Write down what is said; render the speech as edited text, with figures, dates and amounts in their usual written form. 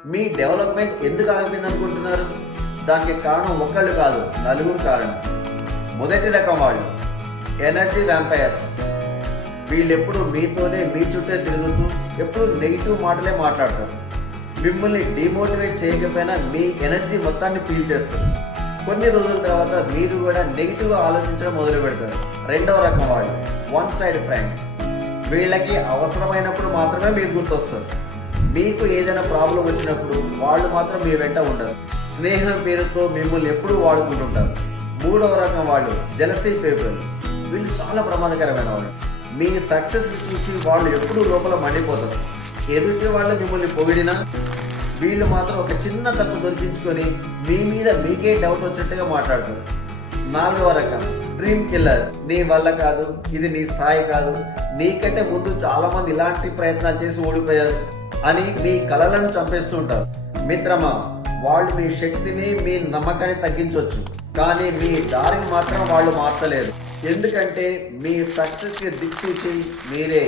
మీ development ఎందుకు ఆగిపోయింది అనుకుంటున్నారు? దానికి కారణం ఒక్కళ్ళు కాదు, నలుగురు కారణం. మొదటి రకం వాళ్ళు ఎనర్జీ వ్యాంపైర్స్. వీళ్ళు ఎప్పుడు మీతోనే మీ చుట్టే తిరుగుతూ ఎప్పుడు నెగిటివ్ మాటలే మాట్లాడతారు. మిమ్మల్ని డిమోటివేట్ చేయకపోయినా మీ ఎనర్జీ మొత్తాన్ని పీల్చేస్తారు. కొన్ని రోజుల తర్వాత మీరు కూడా నెగిటివ్గా ఆలోచించడం మొదలు పెడతారు. రెండవ రకం వాళ్ళు వన్ సైడ్ ఫ్రెండ్స్. వీళ్ళకి అవసరమైనప్పుడు మాత్రమే మీరు గుర్తొస్తారు. మీకు ఏదైనా ప్రాబ్లం వచ్చినప్పుడు వాళ్ళు మాత్రం మీ వెంట ఉండరు. స్నేహం పేరుతో మిమ్మల్ని ఎప్పుడూ వాడుకుంటుంటారు. మూడవ రకం వాళ్ళు జెలసీ పీపుల్. వీళ్ళు చాలా ప్రమాదకరమైన వాళ్ళు. మీ సక్సెస్ చూసి వాళ్ళు ఎప్పుడూ లోపల మండిపోతారు. ఎదుటి వాళ్ళు మిమ్మల్ని పొగిడినా వీళ్ళు మాత్రం ఒక చిన్న తప్పు దొరికించుకొని మీ మీద మీకే డౌట్ వచ్చేట్టుగా మాట్లాడతారు. నాలుగవ రకం డ్రీమ్ కిల్లర్స్. నీ వల్ల కాదు, ఇది నీ స్థాయి కాదు, నీకంటే ముందు చాలా మంది ఇలాంటి ప్రయత్నాలు చేసి ఓడిపోయారు అని మీ కలలను చంపేస్తుంటారు. మిత్రమా, వాళ్ళు మీ శక్తిని, మీ నమ్మకాన్ని తగ్గించవచ్చు, కానీ మీ దారిని మాత్రం వాళ్ళు మార్చలేరు. ఎందుకంటే మీ సక్సెస్కి దిక్సూచి మీరే.